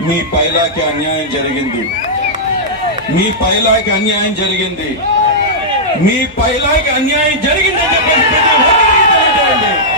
మీ పైలాకి అన్యాయం జరిగింది, మీ పైలాకి అన్యాయం జరిగింది, మీ పైలాకి అన్యాయం జరిగిందని చెప్పేసి ప్రతి ఒక్కరికి తెలియజేయండి.